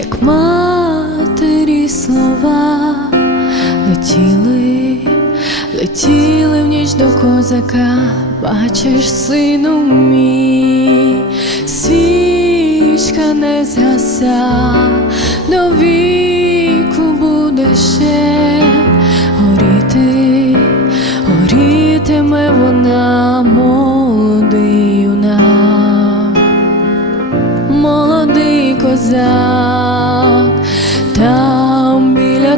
як матері слова, летіли, летіли в ніч до козака, бачиш, сину мій, свічка не згаса, до віку буде ще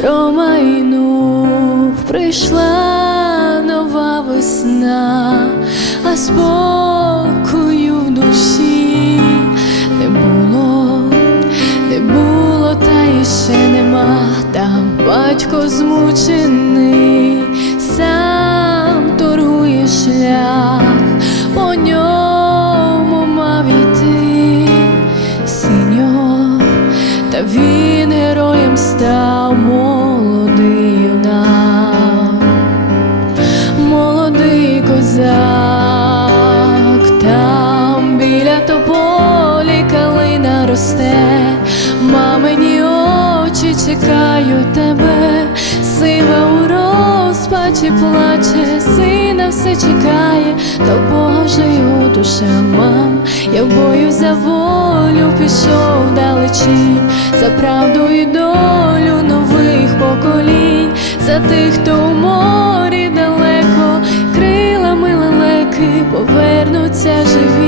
промайнув, прийшла нова весна, а спокою в душі не було, не було, та ще нема, там батько змучений, мамині очі чекають тебе, сива у розпачі плаче, сина все чекає, та Бога душа мам, я в бою за волю пішов далечінь, за правду і долю нових поколінь, за тих, хто у морі далеко, крилами лелеки повернуться живі,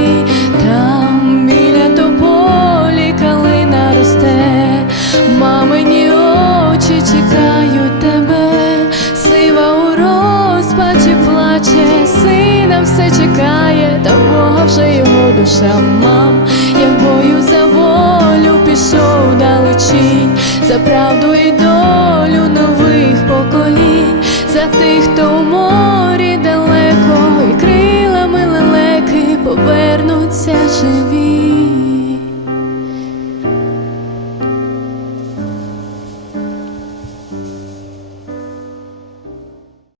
вже його душа мам, я в бою за волю пішов далечінь, за правду і долю